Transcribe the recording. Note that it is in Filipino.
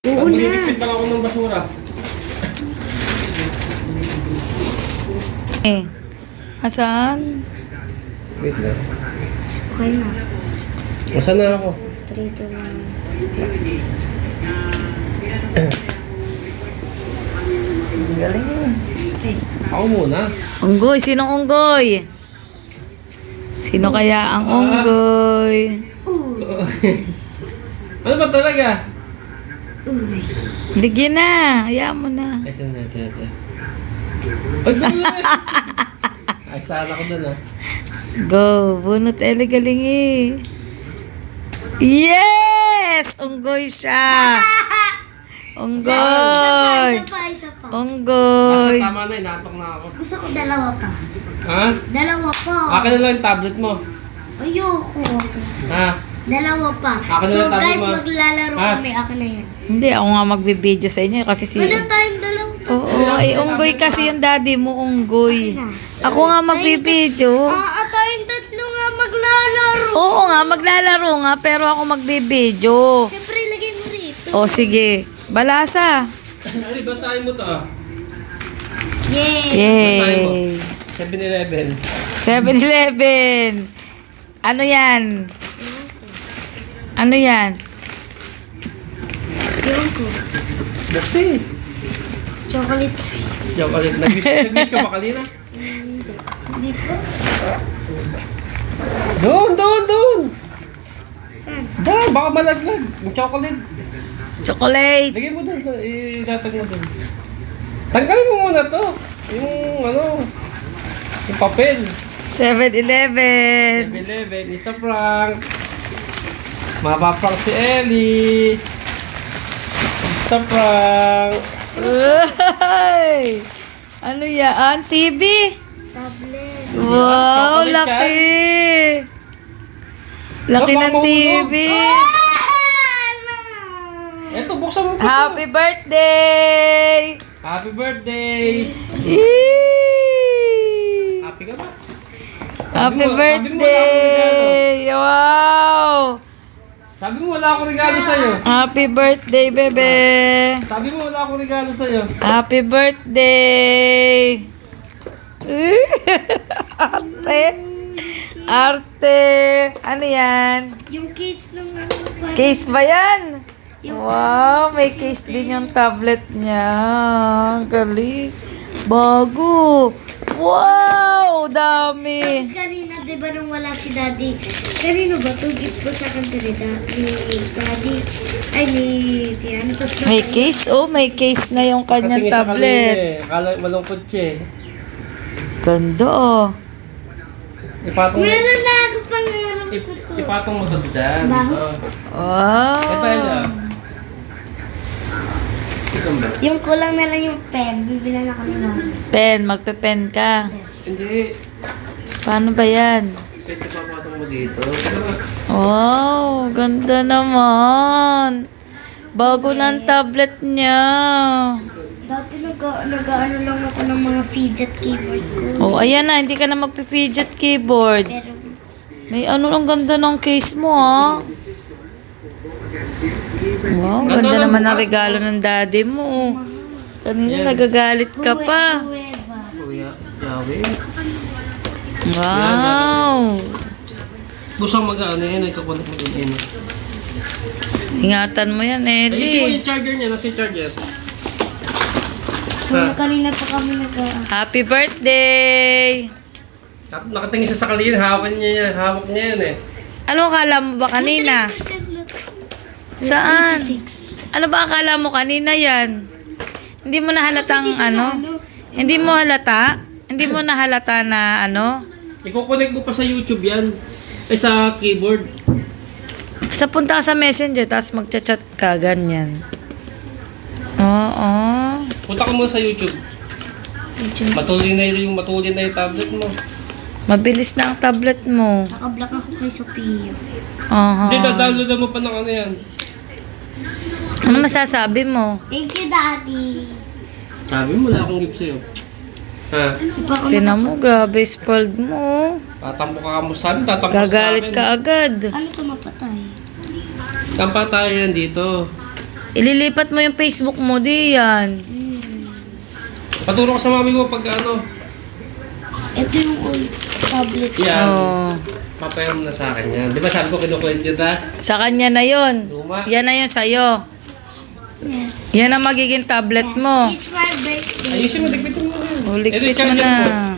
Oo na. Magigipit lang ako ng basura. Asan? Wait lang. Okay na. Masa na ako? 3 to 1. Galing. Ako muna. Unggoy, sinong unggoy? Sino kaya ang unggoy? Ano ba talaga? Uy. Ligyan na. Hayaan mo na. Ito na, ito. Ay, ay, sana ko dun ah. Go. Bunot Eli galingi. Yes! Unggoy siya. Unggoy. Isa pa. Basta Unggoy. tama na, inaantok na ako. Gusto ko dalawa pa. Ha? Dalawa pa. Akin na lang yung tablet mo. Ayoko. Ha? Dalawa pa. Akin na So lang tabi guys, mo. maglalaro Ha? kami. Ako na yan. Hindi, ako nga magbibideo sa inyo kasi si... Wala tayong dalawa. Oo, ay unggoy kasi yung daddy mo, unggoy. Ako nga magbibideo. Tayong tatlo nga maglalaro. Oo nga, maglalaro nga, pero ako magbibideo. Siyempre, lagay mo rito. O sige, balasa. Ali, basahin mo to ah. Yay! Yay! 7-Eleven. 7-Eleven. Ano yan? Ano yan? Ewan ko. That's it. Chocolate. Joke ulit. Nag-wish ka ba kanina? Hindi po. Doon! Saan? Baka malaglag. Yung chocolate. Chocolate. Lagay mo doon. Ilatag mo doon. Tanggalin mo muna to. Yung ano. Yung papel. 7-Eleven. 7-Eleven. Isa prank. Mapaprank si Ellie. Isa prank. Uy! Ano yan? TV? Tablet. Wow, Chocolate laki! Laki Baka ng mahulog. TV! Eto, buksan mo. Happy birthday! Happy birthday. Yee! Happy ka ba? Happy Sabi mo, birthday! Wow! Sabi mo wala akong regalo sa'yo. Happy birthday, bebe! Sabi mo wala akong regalo sa'yo. Happy birthday! Arte! Arte! Ano yan? Yung case ng ano pa. Case ba yan? Wow, may case din yung tablet niya. Galing. Bago. Wow, dami. Tapos kanina, di ba nung wala si Daddy, kanino ba ito? Gift ko sa kanta ni Daddy. Ay, ni Tiano. Tapos May case? Oh, may case na yung kanyang Nakatingin sa kanina tablet. eh. Akala malungkot siya eh. Ganda oh. Ipatong meron na ako pangarap ko to. ipatong mo to dyan. Baho? Ito. Wow. Ito, Ella. Yung kulang na lang yung pen. Bibilan ako ni Mama. Pen, magpe-pen ka. Hindi. Paano ba yan? Ito ipapatong mo dito. Wow, ganda naman. Bago na ang tablet niya. Dati nag-ano lang ako ng mga fidget keyboard ko. Oh, ayan na, hindi ka na magpi-fidget keyboard. Pero, May ano, ang ganda ng case mo, ha? Wow, ganda naman ang regalo ng daddy mo. Kanina nagagalit ka pa. Huweba. Kuya, Yahweh. Wow. Gusto ko mag-ano yan. Ikakulit mo din yun. Ingatan mo yan, Ayusin mo Ellie. yung charger niya. Nasa yung charger. So, kanina pa kami Happy birthday! Nakatingin siya sa kalin. Hawak niya yan eh. Ano akala mo ba kanina? 100% na. Saan? 86. Ano ba akala mo kanina yan? Hindi mo nahalatang ano? Hindi mo halata? Hindi mo nahalata na ano? Iko-connect mo pa sa YouTube yan. Ay sa keyboard. Sa punta ka sa messenger, tapos magchat-chat ka, ganyan. Oo. Punta ka muna sa YouTube. Matulin na yung tablet mo. Mabilis na ang tablet mo. Nakablock ako kay Sophia. Hindi, Aha. download mo pa ng ano yan. Ano masasabi mo? Thank you, Daddy. Sabi mo, wala akong gift sa'yo. Ha? Iba ko Tinan mo, grabe spoiled mo. Tatampo ka mo sa amin, tatampo Gagalit sa akin. ka agad. Ano ito mapatay? Tampa tayo yan dito. Ililipat mo yung Facebook mo, di yan. Paturo ka sa mami mo pag ano. Ito yung old tablet. Yan. Oh. Papayar mo na sa akin yan. Di ba sabi ko kinukwento na? Sa kanya na yon. Luma. Yan na yun sa'yo. Yes. Yan ang magiging tablet mo. It's my birthday. Ayusin mo, dikpitin mo yan. O, Ito yung ligpit mo charger na.